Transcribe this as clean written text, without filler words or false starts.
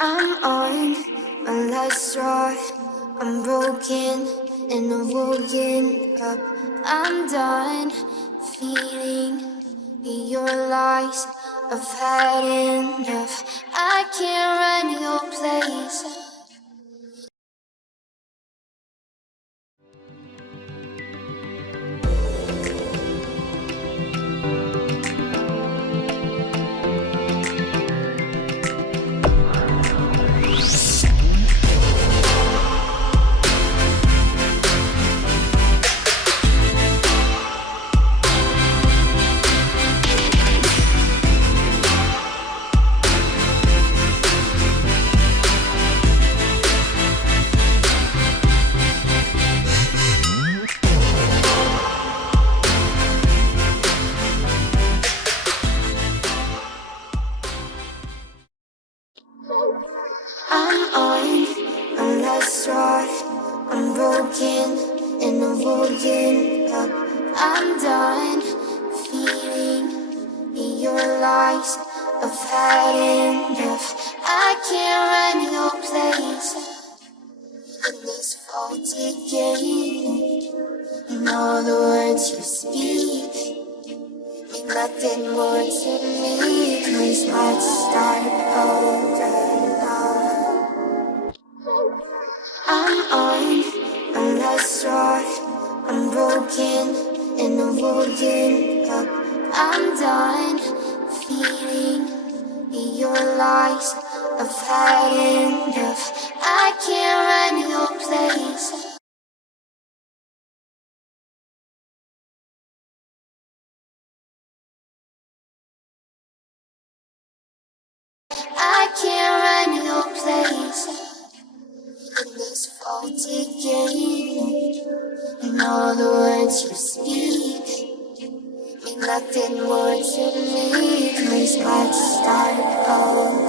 I'm on my last straw. I'm broken and I'm woken up. I'm done feeling your lies. I've had enough. I can't run your place. I'm on my last straw. I'm broken and I'm woken up. I'm done feeling your lies. I've had enough. I can't run your place. In this faulty game, and all the words you speak mean nothing more to me. Please let's start over now. I'm on my last straw. I'm broken and I'm woken up. I'm done feeling your lies. I've had enough. I can't run your place. I can't run your place. In this faulty game, and all the words you speak mean nothing more to me. Please let's start over.